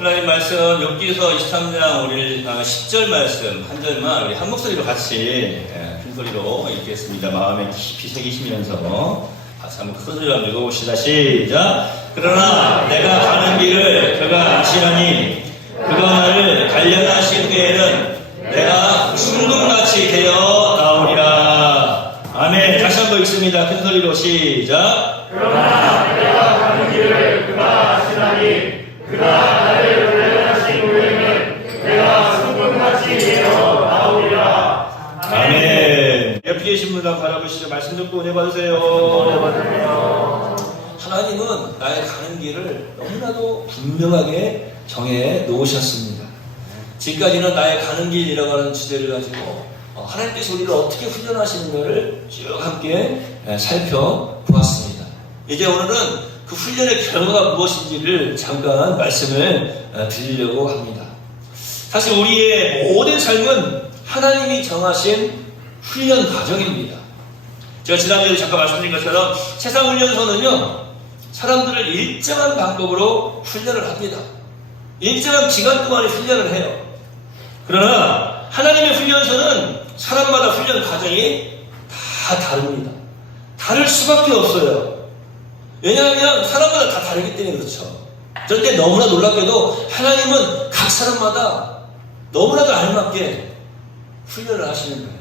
하나님 말씀 욥기서 23장 우리 10절 말씀 한 절만 우리 한 목소리로 같이 큰 소리로 읽겠습니다. 마음에 깊이 새기시면서 같이 한번 큰 소리로 한번 읽어봅시다. 시작. 그러나 내가 가는 길을 그가 아시나니 그가 나를 단련하신 후에는 내가 숭금같이 되어 나오리라. 아멘. 다시 한번 읽습니다. 큰 소리로 시작. 그러나 내가 가는 길을 그가 아시나니 그가 나를 단련하신 후에는 내가 숭금같이 되어 나오리라. 아멘. 옆에 계신 분 한번 바라보시죠. 말씀 듣고 은혜 받으세요. 하나님은 나의 가는 길을 너무나도 분명하게 정해 놓으셨습니다. 지금까지는 나의 가는 길이라고 하는 주제를 가지고 하나님께서 우리를 어떻게 훈련하시는가를 쭉 함께 살펴보았습니다. 이제 오늘은 그 훈련의 결과가 무엇인지를 잠깐 말씀을 드리려고 합니다. 사실 우리의 모든 삶은 하나님이 정하신 훈련 과정입니다. 제가 지난주에 잠깐 말씀드린 것처럼 세상 훈련소는요, 사람들을 일정한 방법으로 훈련을 합니다. 일정한 기간 동안에 훈련을 해요. 그러나 하나님의 훈련소는 사람마다 훈련 과정이 다 다릅니다. 다를 수밖에 없어요. 왜냐하면 사람마다 다 다르기 때문에 그렇죠. 그런데 너무나 놀랍게도 하나님은 각 사람마다 너무나도 알맞게 훈련을 하시는 거예요.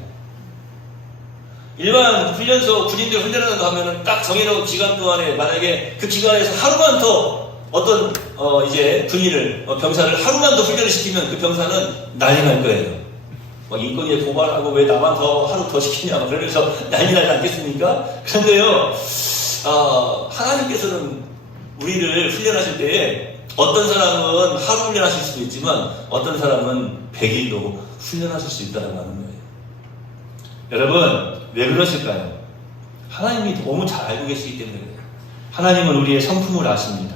일반 훈련소 군인들 훈련한다고 하면은 딱 정해놓은 기간 동안에 만약에 그 기간에서 하루만 더 어떤 이제 군인을 병사를 하루만 더 훈련을 시키면 그 병사는 난리 날 거예요. 인권위에 고발하고 왜 나만 더 하루 더 시키냐 그러면서 난리 나지 않겠습니까? 그런데요, 하나님께서는 우리를 훈련하실 때에 어떤 사람은 하루 훈련하실 수도 있지만 어떤 사람은 100일로 훈련하실 수 있다는 거예요. 여러분, 왜 그러실까요? 하나님이 너무 잘 알고 계시기 때문에 그래요. 하나님은 우리의 성품을 아십니다.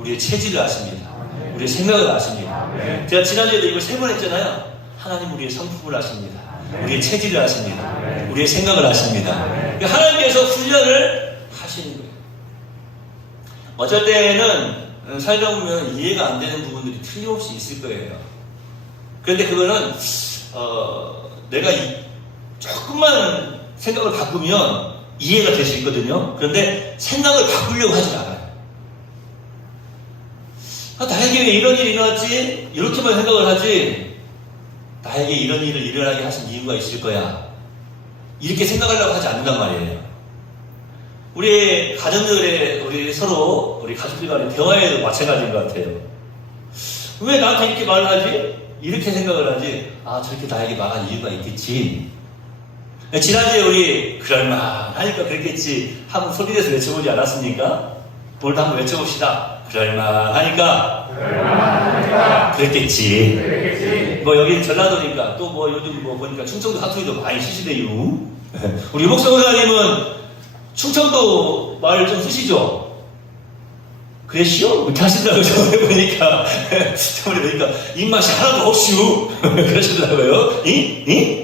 우리의 체질을 아십니다. 우리의 생각을 아십니다. 제가 지난주에도 이걸 3번 했잖아요. 하나님 우리의 성품을 아십니다. 우리의 체질을 아십니다. 우리의 생각을 아십니다. 하나님께서 훈련을 하시는 거예요. 어쩔 때는 살다 보면 이해가 안 되는 부분들이 틀림없이 있을 거예요. 그런데 그거는 내가 조금만 생각을 바꾸면 이해가 될 수 있거든요. 그런데 생각을 바꾸려고 하지 않아요. 나에게 왜 이런 일이 일어났지? 이렇게만 생각을 하지. 나에게 이런 일을 일어나게 하신 이유가 있을 거야. 이렇게 생각하려고 하지 않는단 말이에요. 우리 가정들의 우리 서로 우리 가족들 간의 대화에도 마찬가지인 것 같아요. 왜 나한테 이렇게 말을 하지? 이렇게 생각을 하지. 저렇게 나에게 말한 이유가 있겠지. 지난주에 우리 그럴만하니까 그랬겠지 한번 소리내서 외쳐보지 않았습니까? 오늘도 한번 외쳐봅시다. 그럴만하니까 그랬겠지. 여기 전라도니까 또 요즘 보니까 충청도 사투리도 많이 쓰시대요. 우리 목사 목사님은 충청도 말을 좀 쓰시죠? 그랬시오? 이렇게 하시더라고요. 저번에 보니까 입맛이 하나도 없슈 그러시더라고요.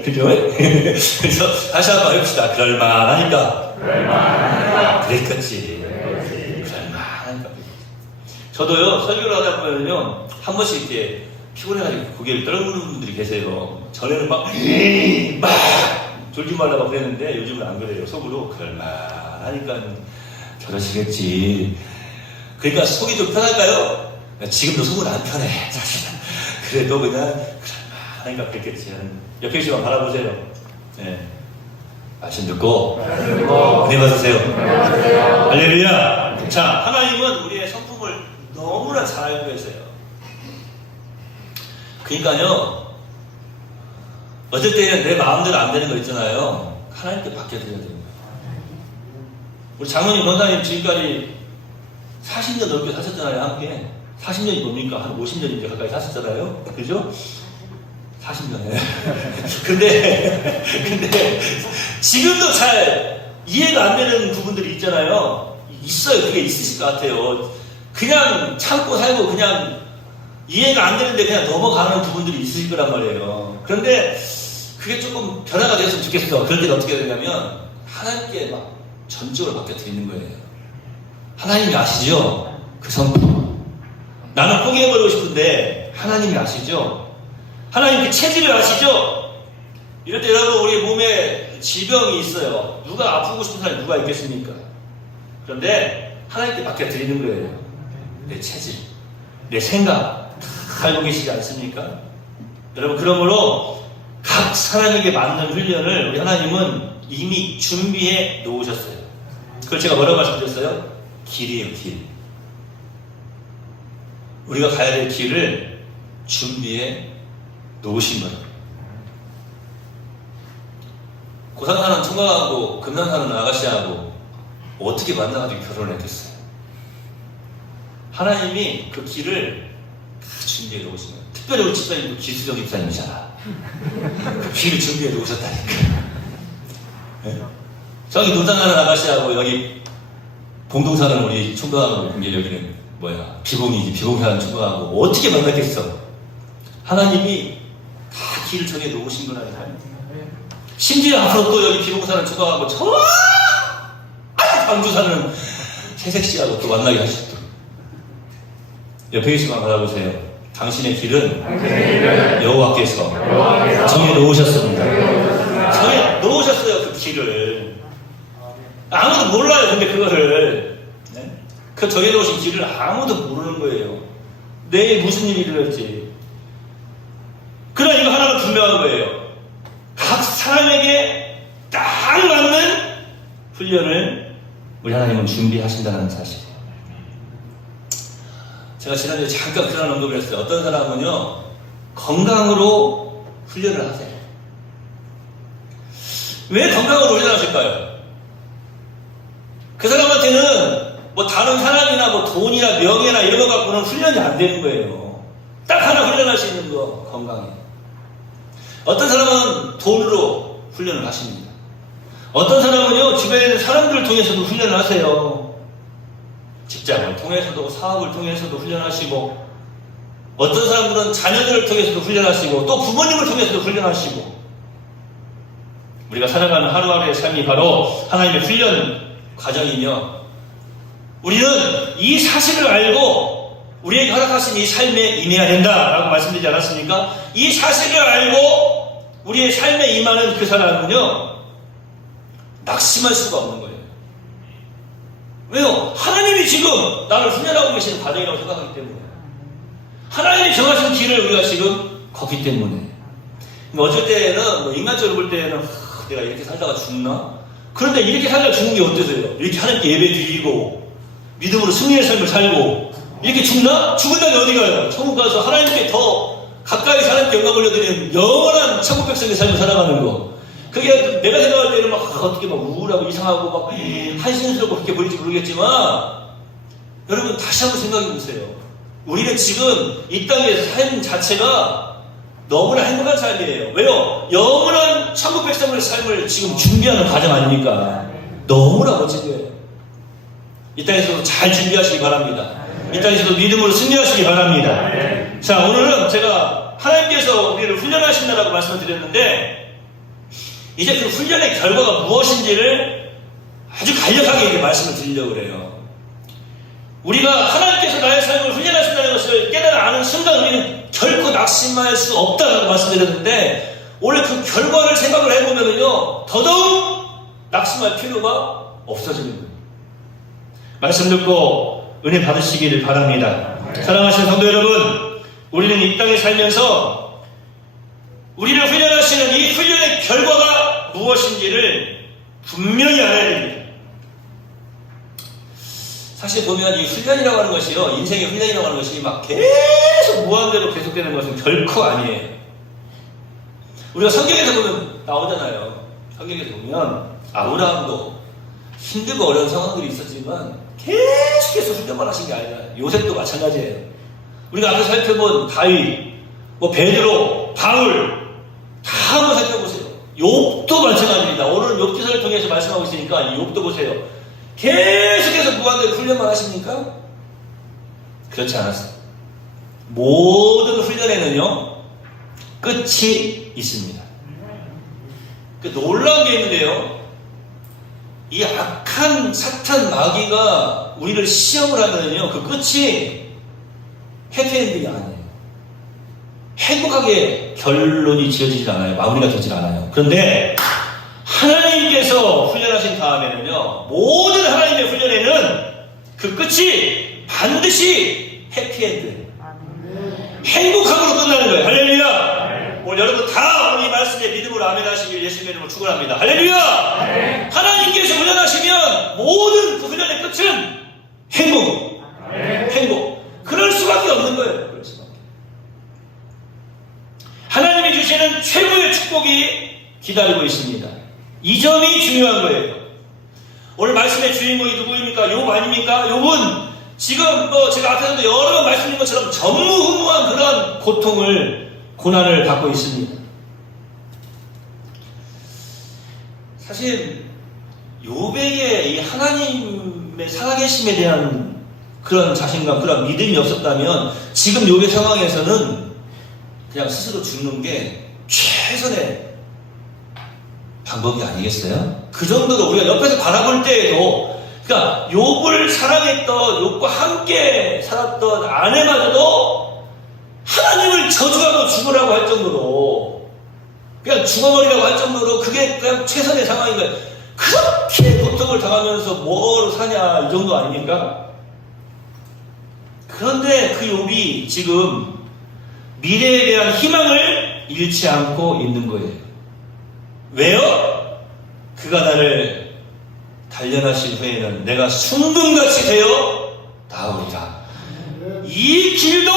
그죠? 그래서 다시 한번 해봅시다. 그럴만하니까 그랬겠지. 그럴만하니까. 저도요, 설교를 하다 보면요, 한 번씩 이렇게 피곤해가지고 고개를 떨구는 분들이 계세요. 전에는 막 졸지 말라고 그랬는데 요즘은 안 그래요. 속으로 그럴만하니까 저러시겠지. 그러니까 속이 좀 편할까요? 지금도 속은 안 편해, 사실은. 그래도 그냥 그럴만하니까 그랬겠지. 옆에 계시면 바라보세요. 네. 말씀 듣고 은혜 받으세요. 할렐루야. 자, 하나님은 우리의 성품을 너무나 잘 알고 계세요. 그러니까요, 어쩔 때는 내 마음대로 안 되는 거 있잖아요. 하나님께 맡겨드려야 됩니다. 우리 장모님, 권사님 지금까지 40년 넘게 사셨잖아요, 함께. 40년이 뭡니까? 한 50년 가까이 사셨잖아요. 그죠? 40년에. 근데, 지금도 잘 이해가 안 되는 부분들이 있잖아요. 있어요. 그게 있으실 것 같아요. 그냥 참고 살고 그냥 이해가 안 되는데 그냥 넘어가는 부분들이 있으실 거란 말이에요. 그런데 그게 조금 변화가 되었으면 좋겠어요. 그럴 때는 어떻게 되냐면 하나님께 막 전적으로 맡겨드리는 거예요. 하나님이 아시죠? 그 성품. 나는 포기해버리고 싶은데 그런데 하나님이 아시죠? 하나님 그 체질을 아시죠? 이럴 때 여러분 우리 몸에 질병이 있어요. 누가 아프고 싶은 사람이 누가 있겠습니까? 그런데 하나님께 맡겨드리는 거예요. 내 체질, 내 생각 다 알고 계시지 않습니까? 여러분 그러므로 각 사람에게 맞는 훈련을 우리 하나님은 이미 준비해 놓으셨어요. 그걸 제가 뭐라고 말씀드렸어요? 길이에요, 길. 우리가 가야 될 길을 준비해 놓으신 거예요. 고상 사는 총각하고 금산 사는 아가씨하고 어떻게 만나가지고 결혼을 했겠어요? 하나님이 그 길을 다 준비해 놓으신 거예요. 특별히 우리 집사님도 기수적 집사님이잖아. 그 길을 준비해 놓으셨다니까. 네? 저기 노장 사는 아가씨하고 여기 봉동 사는 우리 총각하고 이제 여기는 뭐야 비봉이지. 비봉 사는 총각하고 어떻게 만났겠어? 하나님이 다 길을 정해 놓으신 거라니까요. 심지어 앞으로 또 여기 비봉 사는 총각하고 저 광주 사는 새색씨하고 또 만나게 하셨더라고요. 옆에 계신 분 받아보세요. 당신의 길은 여호와께서 정해 놓으셨습니다. 정해 놓으셨어요. 그 길을. 아무도 몰라요. 근데 그거를. 네? 그 정해 놓으신 길을 아무도 모르는 거예요. 내일 무슨 일이 일어날지. 그러나 이거 하나는 분명한 거예요. 각 사람에게 딱 맞는 훈련을 우리 하나님은 준비하신다는 사실. 제가 지난주에 잠깐 그런 언급을 했어요. 어떤 사람은요 건강으로 훈련을 하세요. 왜 건강으로 훈련하실까요? 그 사람한테는 뭐 다른 사람이나 뭐 돈이나 명예나 이런 거 갖고는 훈련이 안 되는 거예요. 딱 하나 훈련할 수 있는 거 건강에. 어떤 사람은 돈으로 훈련을 하십니다. 어떤 사람은요 주변에 있는 사람들을 통해서도 훈련을 하세요. 직장을 통해서도 사업을 통해서도 훈련하시고, 어떤 사람들은 자녀들을 통해서도 훈련하시고, 또 부모님을 통해서도 훈련하시고. 우리가 살아가는 하루하루의 삶이 바로 하나님의 훈련 과정이며, 우리는 이 사실을 알고 우리에게 허락하신 이 삶에 임해야 된다라고 말씀드리지 않았습니까? 이 사실을 알고 우리의 삶에 임하는 그 사람은요 낙심할 수가 없는 거예요. 왜요? 하나님이 지금 나를 훈련하고 계시는 과정이라고 생각하기 때문에, 하나님이 정하신 길을 우리가 지금 걷기 때문에. 어쩔 때는 뭐 인간적으로 볼 때는 내가 이렇게 살다가 죽나? 그런데 이렇게 살다가 죽는 게 어때서요? 이렇게 하나님께 예배 드리고 믿음으로 승리의 삶을 살고 이렇게 죽나? 죽은 다음에 어디 가요? 천국 가서 하나님께 더 가까이 하나님께 영광 올려드리는 영원한 천국 백성의 삶을 살아가는 거. 그게 내가 생각할 때는 막 어떻게 막 우울하고 이상하고 막 한심스럽고 그렇게 보일지 모르겠지만, 여러분 다시 한번 생각해 보세요. 우리는 지금 이 땅에서 삶 자체가 너무나 행복한 삶이에요. 왜요? 영원한 천국 백성의 삶을 지금 준비하는 과정 아닙니까? 너무나 멋진 거예요. 이 땅에서도 잘 준비하시기 바랍니다. 이 땅에서도 믿음으로 승리하시기 바랍니다. 자, 오늘은 제가 하나님께서 우리를 훈련하신다라고 말씀을 드렸는데, 이제 그 훈련의 결과가 무엇인지를 아주 간략하게 이렇게 말씀을 드리려고 그래요. 우리가 하나님께서 나의 삶을 훈련하신다는 것을 깨달아 아는 순간 우리는 결코 낙심할 수 없다고 말씀드렸는데, 오늘 그 결과를 생각을 해보면요 더더욱 낙심할 필요가 없어지는 거예요. 말씀 듣고 은혜 받으시기를 바랍니다. 사랑하시는 성도 여러분, 우리는 이 땅에 살면서 우리를 훈련하시는 이 훈련의 결과가 무엇인지를 분명히 알아야 됩니다. 사실 보면 이 훈련이라고 하는 것이요, 인생의 훈련이라고 하는 것이 막 계속 무한대로 계속되는 것은 결코 아니에요. 우리가 성경에서 보면 나오잖아요. 성경에서 보면 아브라함도 힘들고 어려운 상황들이 있었지만 계속해서 훈련만 하신 게 아니라 요셉도 마찬가지예요. 우리가 앞서 살펴본 다윗, 뭐 베드로, 바울 다 한번 살펴보세요. 욥도 마찬가지입니다. 오늘은 욥기서를 통해서 말씀하고 있으니까 욥도 보세요. 계속해서 무한대로 훈련만 하십니까? 그렇지 않았어요. 모든 훈련에는요 끝이 있습니다. 그 놀라운 게 있는데요, 이 악한 사탄 마귀가 우리를 시험을 하면요 그 끝이 해피엔딩이 아니에요. 행복하게 결론이 지어지질 않아요. 마무리가 되질 않아요. 그런데 하나님께서 훈련하신 다음에는요, 모든 하나님의 훈련에는 그 끝이 반드시 해피엔드, 행복함으로 끝나는 거예요. 할렐루야. 오늘 여러분 다 오늘 이 말씀에 믿음으로 아멘 하시길 예수님의 이름으로 축원합니다. 할렐루야. 하나님께서 훈련하시면 모든 그 훈련의 끝은 행복. 행복. 그럴 수밖에 없는 거예요. 그럴 수밖에. 하나님이 주시는 최고의 축복이 기다리고 있습니다. 이 점이 중요한 거예요. 오늘 말씀의 주인공이 누구입니까? 욥 아닙니까? 욥은 지금 제가 앞에서도 여러 번 말씀드린 것처럼 전무후무한 그런 고난을 받고 있습니다. 사실 욥에게 이 하나님의 살아계심에 대한 그런 자신감, 그런 믿음이 없었다면 지금 욥의 상황에서는 그냥 스스로 죽는 게 최선의 방법이 아니겠어요? 그 정도로 우리가 옆에서 바라볼 때에도, 그러니까 욥을 사랑했던, 욥과 함께 살았던 아내마저도 하나님을 저주하고 죽으라고 할 정도로, 그냥 죽어버리라고 할 정도로 그게 그냥 최선의 상황인 거예요. 그렇게 고통을 당하면서 뭐로 사냐, 이 정도 아닙니까? 그런데 그 욥이 지금 미래에 대한 희망을 잃지 않고 있는 거예요. 왜요? 그가 나를 단련하신 후에는 내가 순금같이 되어 나오리라. 이 길도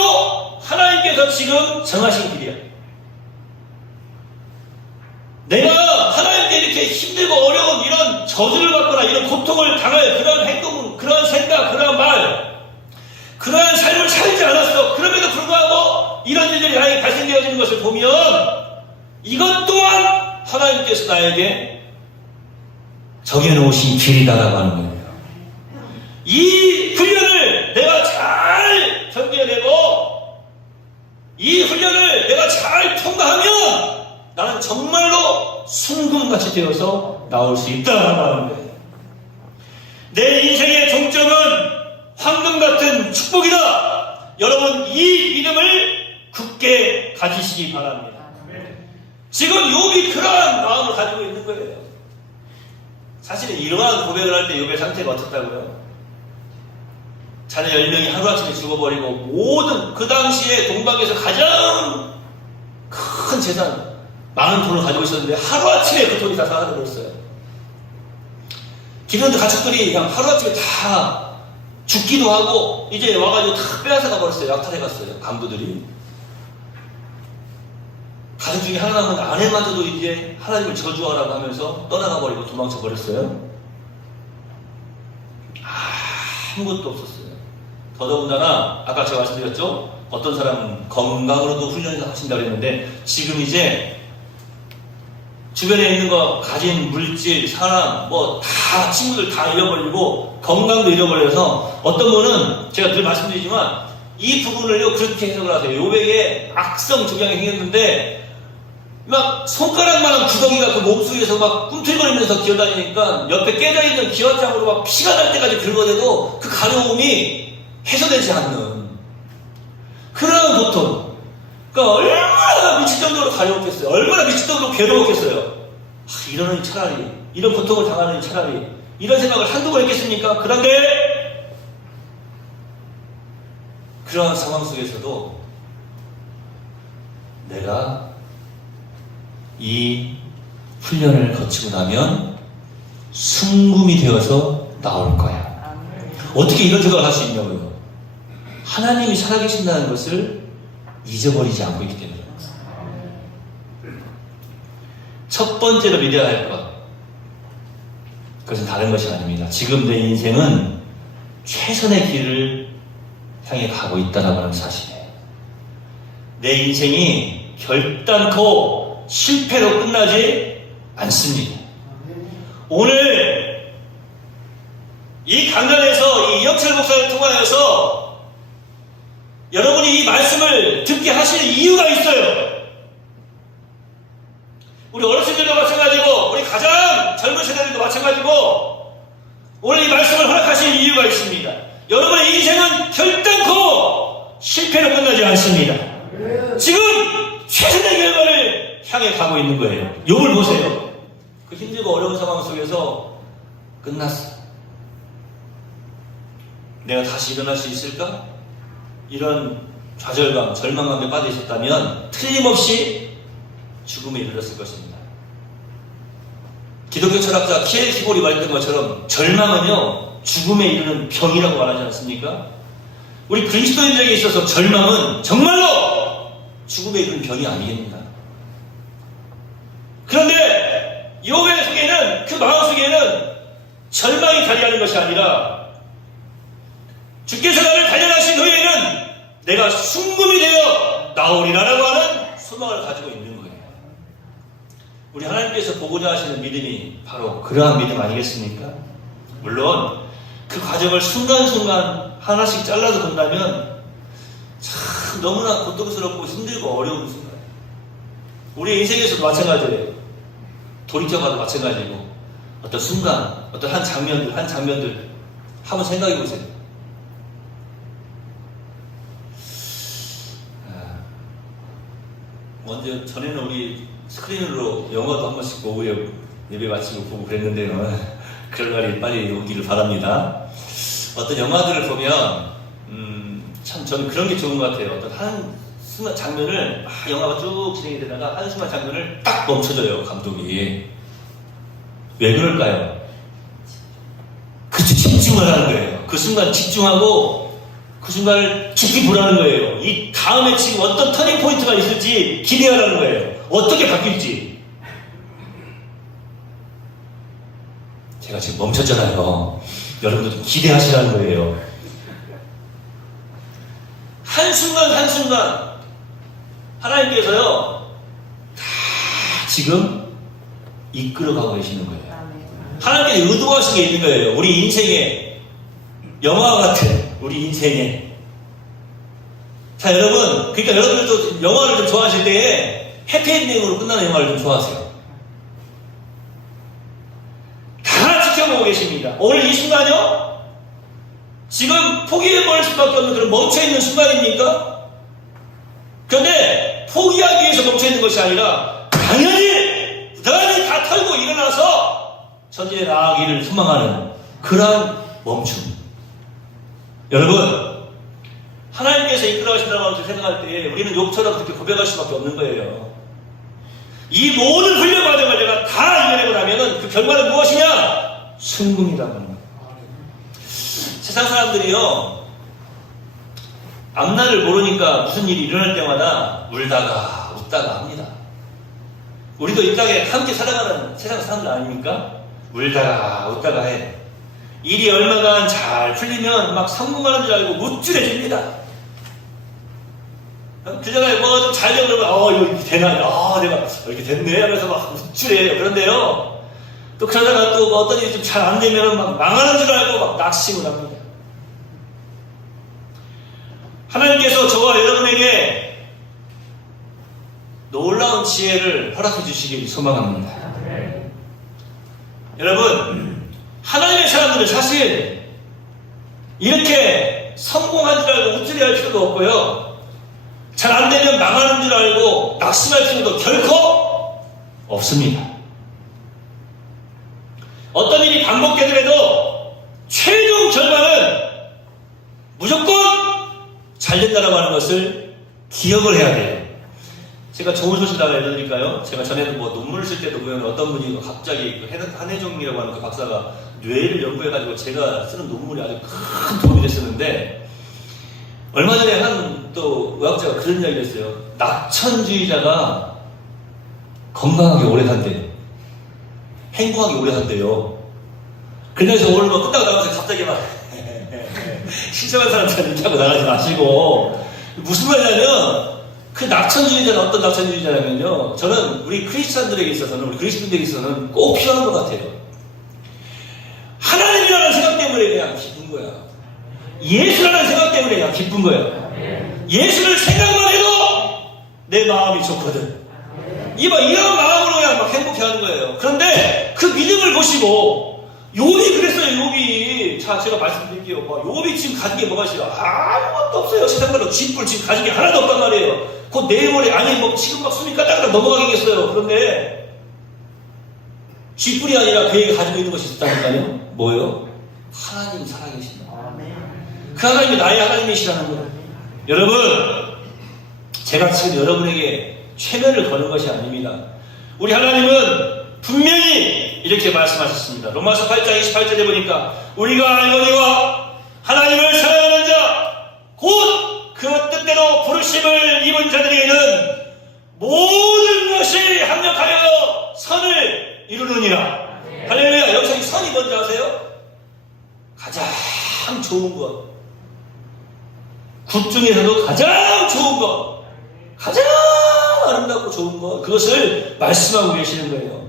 하나님께서 지금 정하신 길이야. 내가 하나님께 이렇게 힘들고 어려운 이런 저주를 받거나 이런 고통을 당할 그런 행동, 그런 생각, 그런 말, 그러한 삶을 살지 않았어. 그럼에도 불구하고 이런 일들이 나에게 발생되어지는 것을 보면 이것 또한 하나님께서 나에게 정해놓으신 길이다라고 하는 거예요. 이 훈련을 내가 잘 견뎌내고 이 훈련을 내가 잘 통과하면 나는 정말로 순금같이 되어서 나올 수 있다라고 하는 거예요. 내 인생의 종점은 황금 같은 축복이다. 여러분 이 믿음을 굳게 가지시기 바랍니다. 지금 욥이 그러한 마음을 가지고 있는 거예요. 사실은 이러한 고백을 할 때 욥의 상태가 어떻다고요? 자녀 10명이 하루아침에 죽어버리고 모든 그 당시에 동방에서 가장 큰 재산, 많은 돈을 가지고 있었는데 하루아침에 그 돈이 다 사라져버렸어요. 기르는 가축들이 그냥 하루아침에 다 죽기도 하고 이제 와가지고 다 빼앗아가 버렸어요. 약탈해갔어요. 강도들이. 가족 중에 하나 남은 아내마저도 이제 하나님을 저주하라고 하면서 떠나가 버리고 도망쳐 버렸어요. 아무것도 없었어요. 더더군다나 아까 제가 말씀드렸죠. 어떤 사람은 건강으로도 훈련을 하신다고 했는데 지금 이제 주변에 있는 거 가진 물질, 사람, 다 친구들 다 잃어버리고 건강도 잃어버려서 어떤 분은 제가 늘 말씀드리지만 이 부분을요 그렇게 해석을 하세요. 욥에게 악성 종양이 생겼는데 막 손가락만한 구덩이가 그 몸속에서 막 꿈틀거리면서 기어다니니까 옆에 깨져있는 기와장으로 막 피가 날 때까지 긁어대도 그 가려움이 해소되지 않는 그런 고통. 그러니까 얼마나 미칠 정도로 가려웠겠어요. 얼마나 미칠 정도로 괴로웠겠어요. 이러는 차라리, 이런 고통을 당하는 차라리 이런 생각을 한두 번 했겠습니까? 그런데 그러한 상황 속에서도 내가 이 훈련을 거치고 나면 순금이 되어서 나올 거야. 어떻게 이런 생각을 할 수 있냐고요. 하나님이 살아계신다는 것을 잊어버리지 않고 있기 때문에. 첫 번째로 믿어야 할 것, 그것은 다른 것이 아닙니다. 지금 내 인생은 최선의 길을 향해 가고 있다는 하는 사실이에요. 내 인생이 결단코 실패로 끝나지 않습니다. 오늘 이 강단에서 이 이영철 목사를 통하여서 여러분이 이 말씀을 듣게 하시는 이유가 있어요. 우리 어르신들도 마찬가지고 우리 가장 젊은 세대들도 마찬가지고 오늘 이 말씀을 허락하신 이유가 있습니다. 여러분의 인생은 결단코 실패로 끝나지 않습니다. 지금 최선의 결과를 향해 가고 있는 거예요. 욥을 보세요. 그 힘들고 어려운 상황 속에서 끝났어. 내가 다시 일어날 수 있을까? 이런 좌절감, 절망감에 빠져 있었다면 틀림없이 죽음에 이르렀을 것입니다. 기독교 철학자 키엘키고리 말했던 것처럼 절망은요, 죽음에 이르는 병이라고 말하지 않습니까? 우리 그리스도인들에게 있어서 절망은 정말로 죽음에 이르는 병이 아니겠는가? 그런데 욥의 속에는, 그 마음 속에는 절망이 자리하는 것이 아니라 주께서 나를 단련하신 후에는 내가 순금이 되어 나오리라라고 하는 소망을 가지고 있는 거예요. 우리 하나님께서 보고자 하시는 믿음이 바로 그러한 믿음 아니겠습니까? 물론 그 과정을 순간순간 하나씩 잘라서 본다면 참 너무나 고통스럽고 힘들고 어려운 순간. 우리 인생에서도 마찬가지예요. 돌이켜봐도 마찬가지고 어떤 순간, 어떤 한 장면들 한번 생각해 보세요. 먼저 전에는 우리 스크린으로 영화도 한 번씩 보고 예배 마치고 보고 그랬는데요. 그럴 날이 빨리 오기를 바랍니다. 어떤 영화들을 보면 참 저는 그런 게 좋은 것 같아요. 어떤 한 순간 장면을 영화가 쭉 진행이 되다가 한순간 장면을 딱 멈춰줘요, 감독이. 왜 그럴까요? 그치, 집중을 하는 거예요. 그 순간 집중하고 그 순간을 깊이 보라는 거예요. 이 다음에 지금 어떤 터닝 포인트가 있을지 기대하라는 거예요. 어떻게 바뀔지. 제가 지금 멈췄잖아요. 여러분도 좀 기대하시라는 거예요. 한순간 하나님께서요 다 지금 이끌어가고 계시는 거예요. 하나님께서 의도하신 게 있는 거예요. 우리 인생에 영화와 같은 우리 인생에. 자, 여러분, 그러니까 여러분들도 영화를 좀 좋아하실 때에 해피엔딩으로 끝나는 영화를 좀 좋아하세요. 다 지켜보고 계십니다. 오늘 이 순간요? 지금 포기해버릴 수밖에 없는 그런 멈춰있는 순간입니까? 그런데 포기하기 위해서 멈춰있는 것이 아니라 당연히 부단히 다 털고 일어나서 전진에 나아가기를 소망하는 그러한 멈춤. 여러분, 하나님께서 이끌어가신다고 생각할 때 우리는 욥처럼 그렇게 고백할 수밖에 없는 거예요. 이 모든 훈련 과정을 내가 다 이겨내고 나면은 그 결과는 무엇이냐? 순금이라는 거예요. 세상 사람들이요, 앞날을 모르니까 무슨 일이 일어날 때마다 울다가 웃다가 합니다. 우리도 이 땅에 함께 살아가는 세상 사람들 아닙니까? 울다가 웃다가 해. 일이 얼마간 잘 풀리면 막 성공하는 줄 알고 우쭐해집니다. 그전에 뭐가 좀 잘 되면 이거 이렇게 되나? 내가 이렇게 됐네 하면서 막 우쭐해요. 그런데요, 또 그러다가 또 어떤 일이 좀 잘 안 되면 막 망하는 줄 알고 막 낙심을 합니다. 하나님께서 저와 여러분에게 놀라운 지혜를 허락해 주시길 소망합니다. 여러분, 하나님의 사람들은 사실 이렇게 성공한 줄 알고 우쭐해 할 필요도 없고요, 잘 안 되면 망하는 줄 알고 낙심할 필요도 결코 없습니다. 어떤 일이 반복되더라도 최종 결과는 무조건 잘 된다라고 하는 것을 기억을 해야 돼요. 제가 좋은 소식 하나 알려드릴까요? 제가 전에도 뭐 논문을 쓸 때도 보면 어떤 분이 갑자기 한혜종이라고 하는 그 박사가 뇌를 연구해가지고 제가 쓰는 논문이 아주 큰 도움이 됐었는데, 얼마 전에 한 또 의학자가 그런 이야기를 했어요. 낙천주의자가 건강하게 오래 산대요. 행복하게 오래 산대요. 그래서 오늘 뭐 끝나고 나가서 갑자기 막 실천한 사람처럼 이렇게 하고 나가지 마시고, 무슨 말이냐면 그 낙천주의자는 어떤 낙천주의자냐면요, 저는 우리 크리스찬들에게 있어서는, 우리 그리스도인들에게 있어서는 꼭 필요한 것 같아요. 하나님이라는 생각 때문에 그냥 기쁜 거야. 예수라는 생각 때문에 그냥 기쁜 거야. 예수를 생각만 해도 내 마음이 좋거든. 이런 마음으로 그냥 막 행복해하는 거예요. 그런데 그 믿음을 보시고, 욥이 그랬어요. 욥이. 자, 제가 말씀드릴게요. 욥이 지금 가진 게 뭐가 싫어? 아무것도 없어요. 세상말로 쥐뿔 지금 가진 게 하나도 없단 말이에요. 곧 내일 모레, 아니 뭐 지금 막 숨이 까딱까딱 넘어가겠어요. 그런데 쥐뿔이 아니라 그에게 가지고 있는 것이 있다니까요. 뭐예요? 하나님 살아계신다. 그 하나님이 나의 하나님이시라는 거예요. 여러분, 제가 지금 여러분에게 최면을 거는 것이 아닙니다. 우리 하나님은 분명히 이렇게 말씀하셨습니다. 로마서 8장 28절에 보니까 우리가 알거니와 하나님을 사랑하는 자 곧 그 뜻대로 부르심을 입은 자들에게는 모든 것이 합력하여 선을 이루느니라. 할렐루야. 여기서 이 선이 뭔지 아세요? 가장 좋은 것, 굿 중에서도 가장 좋은 것, 가장 아름답고 좋은 것, 그것을 말씀하고 계시는 거예요.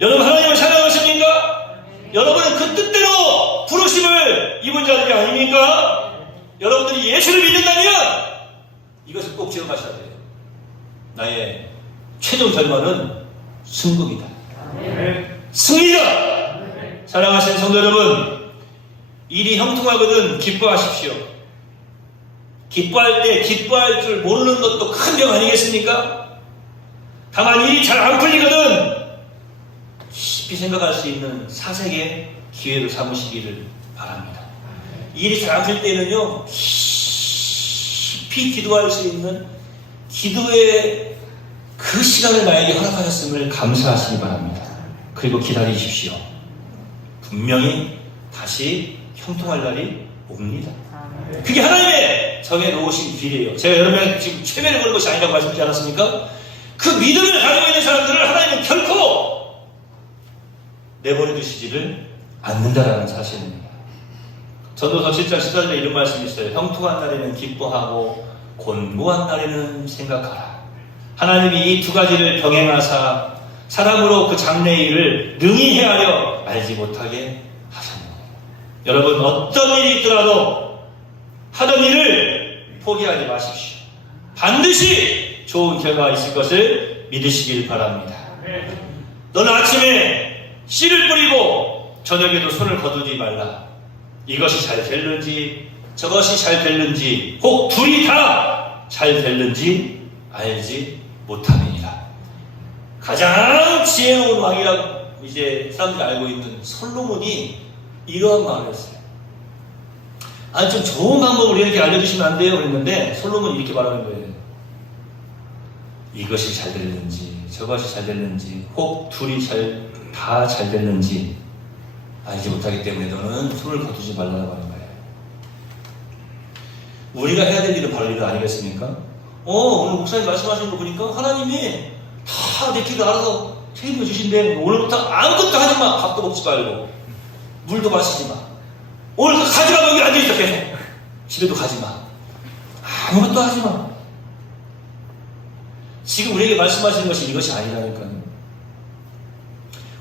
여러분, 하나님을 사랑하십니까? 여러분은 그 뜻대로 부르심을 입은 자들이 아닙니까? 여러분들이 예수를 믿는다면 이것을 꼭 기억하셔야 돼요. 나의 최종 결말은 승국이다. 승리다. 사랑하시는 성도 여러분, 일이 형통하거든 기뻐하십시오. 기뻐할 때 기뻐할 줄 모르는 것도 큰 병 아니겠습니까? 다만 일이 잘 안 풀리거든 깊이 생각할 수 있는 사색의 기회를 삼으시기를 바랍니다. 일이 잘 안 풀릴 때는요, 깊이 기도할 수 있는 기도의 그 시간을 나에게 허락하셨음을 감사하시기 바랍니다. 그리고 기다리십시오. 분명히 다시 형통할 날이 옵니다. 그게 하나님의 정해놓으신 길이에요. 제가 여러분에게 지금 최면을 거는 것이 아니라고 말씀드리지 않았습니까? 그 믿음을 가지고 있는 사람들을 하나님은 결코 내버려 두시지를 않는다라는 사실입니다. 전도서 7장 14절에 이런 말씀이 있어요. 형통한 날에는 기뻐하고 곤고한 날에는 생각하라. 하나님이 이 두 가지를 병행하사 사람으로 그 장래의 일을 능히 헤아려 알지 못하게 하셨느니라. 여러분, 어떤 일이 있더라도 하던 일을 포기하지 마십시오. 반드시 좋은 결과가 있을 것을 믿으시길 바랍니다. 너는 아침에 씨를 뿌리고 저녁에도 손을 거두지 말라. 이것이 잘 될는지 저것이 잘 될는지 혹 둘이 다 잘 될는지 알지 못함이니라. 가장 지혜로운 왕이라고 이제 사람들이 알고 있는 솔로몬이 이러한 마음이었어요. 아니 좀 좋은 방법을 우리에게 알려주시면 안 돼요? 그랬는데 솔로몬이 이렇게 말하는 거예요. 이것이 잘 됐는지 저것이 잘 됐는지 혹 둘이 다 잘 됐는지 알지 못하기 때문에 너는 손을 거두지 말라고 하는 거예요. 우리가 해야 될 일은 바로 이거 아니겠습니까? 오늘 목사님 말씀하시는 거 보니까 하나님이 다 내 길을 알아서 책임져 주신대. 오늘부터 아무것도 하지 마. 밥도 먹지 말고 물도 마시지 마. 오늘 가지 마. 여기 앉아있어 계속. 집에도 가지 마. 아무것도 하지 마. 지금 우리에게 말씀하시는 것이 이것이 아니라니까요.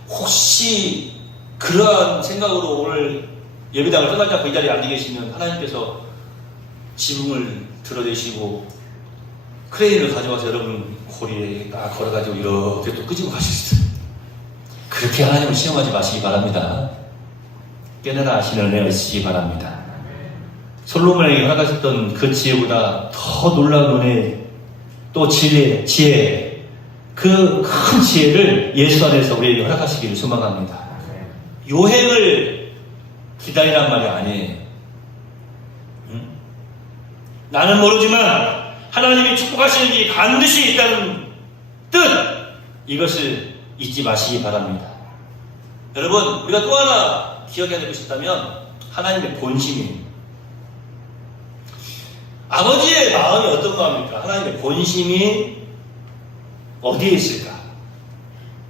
혹시 그러한 생각으로 오늘 예배당을 떠나지 않고 이 자리에 앉아 계시면 하나님께서 지붕을 드러내시고 크레인을 가져와서 여러분 고리에 딱 걸어가지고 이렇게 또 끄집어 가실 수 있어요. 그렇게 하나님을 시험하지 마시기 바랍니다. 깨달아 아시는 은혜가 있으시기 바랍니다. 솔로몬에게 허락하셨던 그 지혜보다 더 놀라운 은혜, 또 지혜, 그 큰 지혜를 예수 안에서 우리에게 허락하시기를 소망합니다. 요행을 기다리란 말이 아니에요. 나는 모르지만 하나님이 축복하시는 일이 반드시 있다는 뜻, 이것을 잊지 마시기 바랍니다. 여러분, 우리가 또 하나 기억해야 되고 싶다면 하나님의 본심이에요. 아버지의 마음이 어떤 마음입니까? 하나님의 본심이 어디에 있을까?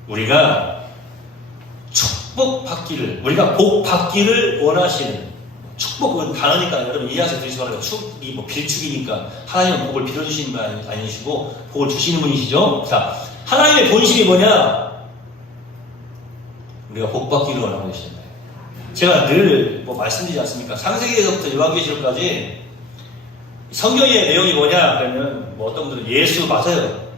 우리가 축복받기를, 우리가 복받기를 원하시는, 축복은 단어니까 여러분 이해하세요. 드리지 말아요. 축이 뭐 빌축이니까 하나님은 복을 빌어주시는 분 아니시고 복을 주시는 분이시죠. 자, 하나님의 본심이 뭐냐? 우리가 복받기를 원하고 계시는 거예요. 제가 늘 뭐 말씀드리지 않습니까? 창세기에서부터 요한계시록까지 성경의 내용이 뭐냐? 그러면 뭐 어떤 분들은 예수 맞아요.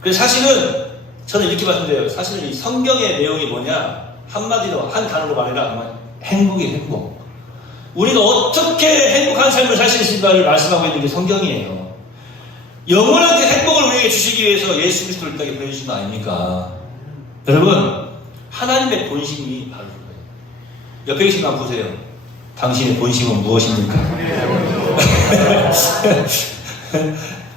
그래서 사실은 저는 이렇게 말씀드려요. 사실은 이 성경의 내용이 뭐냐? 한마디로 한 단어로 말해라. 행복이에요. 행복. 우리가 어떻게 행복한 삶을 살 수 있을까를 말씀하고 있는 게 성경이에요. 영원한 그 행복을 우리에게 주시기 위해서 예수 그리스도를 이 땅에 보내주신 거 아닙니까? 여러분, 하나님의 본심이 바로 그거예요. 옆에 계신 분 보세요. 당신의 본심은 무엇입니까?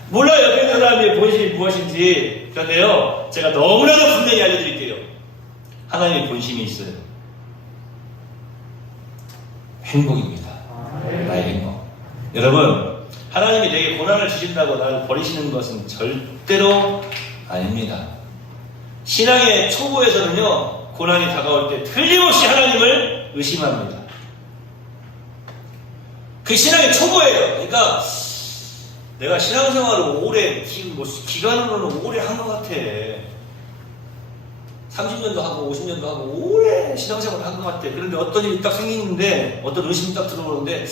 몰라요, 옆에 있는 사람의 본심이 무엇인지. 그런데요, 제가 너무나도 분명히 알려드릴게요. 하나님의 본심이 있어요. 행복입니다. 나의 행복. 여러분, 하나님이 내게 고난을 주신다고 나를 버리시는 것은 절대로 아닙니다. 신앙의 초보에서는요, 고난이 다가올 때 틀림없이 하나님을 의심합니다. 그 신앙의 초보예요. 그러니까 내가 신앙생활을 오래, 기간으로는 오래 한 것 같아. 30년도 하고 50년도 하고 오래 신앙생활을 한 것 같아. 그런데 어떤 일이 딱 생기는데, 어떤 의심이 딱 들어오는데,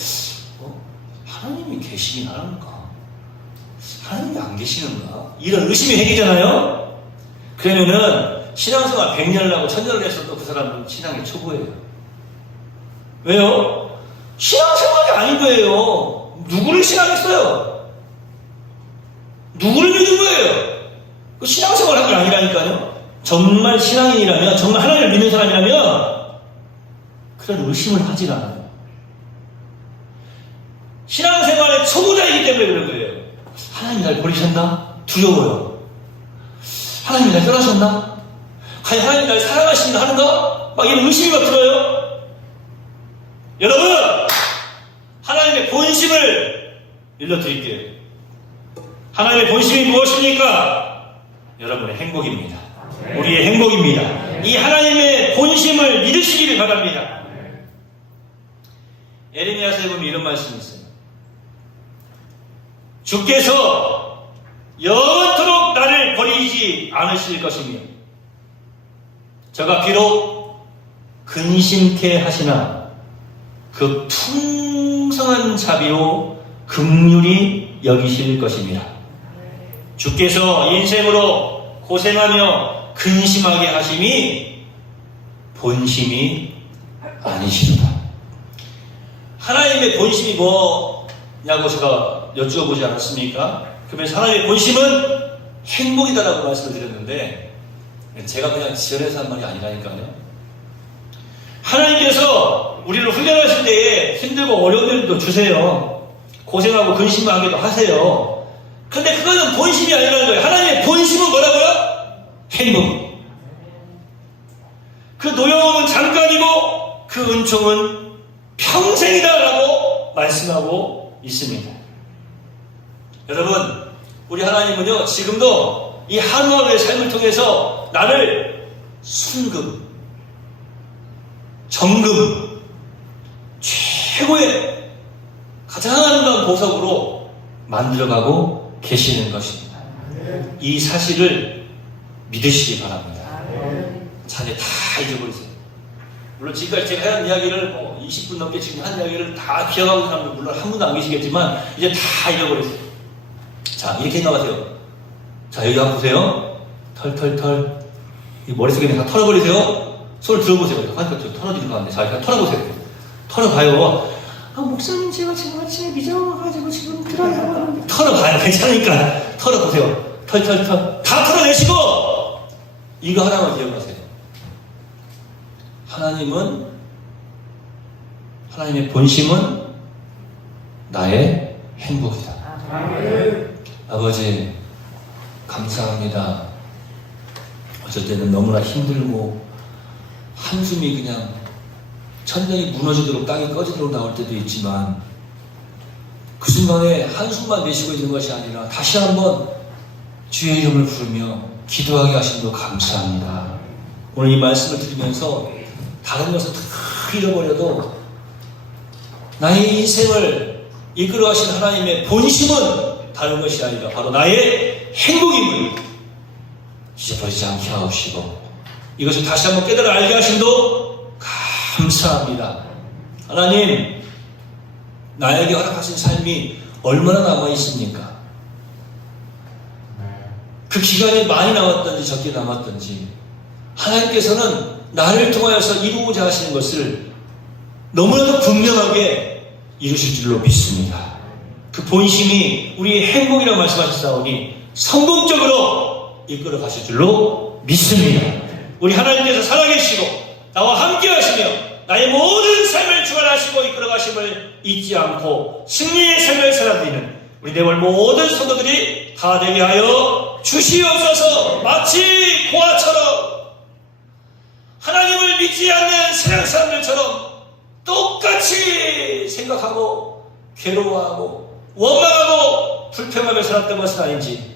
하나님이 계시긴 하는가? 하나님이 안 계시는가? 이런 의심이 생기잖아요? 그러면은 신앙생활 100년을 하고 1000년을 했어도 그 사람은 신앙의 초보예요. 왜요? 신앙생활이 아닌 거예요. 누구를 신앙했어요? 누구를 믿은 거예요? 그 신앙생활 한 게 아니라니까요. 정말 신앙인이라면, 정말 하나님을 믿는 사람이라면 그런 의심을 하질 않아요. 신앙생활의 초보자이기 때문에 그런 거예요. 하나님이 날 버리셨나? 두려워요. 하나님이 날 떠나셨나? 과연 하나님이 날 사랑하신다 하는가? 막 이런 의심이 막 들어요. 여러분, 하나님의 본심을 일러드릴게요. 하나님의 본심이 무엇입니까? 여러분의 행복입니다. 우리의 행복입니다. 이 하나님의 본심을 믿으시기를 바랍니다. 에레미야서에 보면 이런 말씀이 있어요. 주께서 영원토록 나를 버리지 않으실 것이며 저가 비록 근심케 하시나 그 풍성한 자비로 긍휼히 여기실 것입니다. 주께서 인생으로 고생하며 근심하게 하심이 본심이 아니시도다. 하나님의 본심이 뭐냐고 제가 여쭈어보지 않았습니까? 그러면 하나님의 본심은 행복이다라고 말씀을 드렸는데 제가 그냥 지어내서 한 말이 아니라니까요. 하나님께서 우리를 훈련하실 때에 힘들고 어려운 일도 주세요. 고생하고 근심하기도 하세요. 근데 그거는 본심이 아니라는 거예요. 하나님의 본심은 뭐라고요? 행복. 그 노여움은 잠깐이고 그 은총은 평생이다라고 말씀하고 있습니다. 여러분, 우리 하나님은요, 지금도 이 하루하루의 삶을 통해서 나를 순금, 정금, 최고의 가장 아름다운 보석으로 만들어가고 계시는 것입니다. 이 사실을 믿으시기 바랍니다. 자네 다 잊어버리세요. 물론 지금까지 제가 한 이야기를 20분 넘게 지금 한 이야기를 다 기억하고 있는 사람들 물론 한 분도 안 계시겠지만 이제 다 잊어버리세요. 자, 이렇게 나가세요. 자, 여기 한번 보세요. 털. 이 머릿속에 있는 다 털어버리세요. 손을 들어보세요. 한쪽 털어드릴 것 같은데. 자, 일단 털어보세요. 털어봐요. 목사님, 제가 지금 아침에 미장 와가지고 지금 들어요. 털어봐요. 괜찮으니까. 털어보세요. 털. 다 털어내시고, 이거 하나만 기억하세요. 하나님의 본심은 나의 행복이다. 아버지, 감사합니다. 어쩔 때는 너무나 힘들고, 한숨이 그냥 천장이 무너지도록 땅이 꺼지도록 나올 때도 있지만 그 순간에 한숨만 내쉬고 있는 것이 아니라 다시 한번 주의 이름을 부르며 기도하게 하심도 감사합니다. 오늘 이 말씀을 들으면서 다른 것을 다 잃어버려도 나의 인생을 이끌어 가신 하나님의 본심은 다른 것이 아니라 바로 나의 행복임을 잊어버리지 않게 하옵시고 이것을 다시 한번 깨달아 알게 하심도 감사합니다. 하나님, 나에게 허락하신 삶이 얼마나 남아있습니까? 그 기간이 많이 남았든지 적게 남았든지 하나님께서는 나를 통하여서 이루고자 하시는 것을 너무나도 분명하게 이루실 줄로 믿습니다. 그 본심이 우리의 행복이라고 말씀하셨사오니 성공적으로 이끌어 가실 줄로 믿습니다. 우리 하나님께서 살아계시고 나와 함께 하시며 나의 모든 삶을 주관하시고 이끌어 가심을 잊지 않고 승리의 삶을 살아드리는 우리 내월 모든 성도들이 다 되게 하여 주시옵소서. 마치 고아처럼 하나님을 믿지 않는 세상 사람들처럼 똑같이 생각하고 괴로워하고 원망하고 불평하며 살았던 것은 아닌지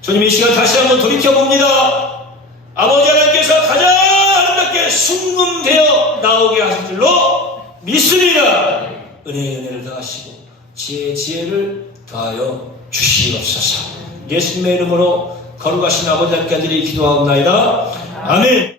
주님 이 시간 다시 한번 돌이켜봅니다. 아버지 하나님께서 가장 아름답게 순금되어 나오게 하실 줄로 믿습니다. 은혜의 은혜를 더하시고 지혜의 지혜를 더하여 주시옵소서. 예수님의 이름으로 거룩하신 아버지 하나님께 기도하옵나이다. 아멘.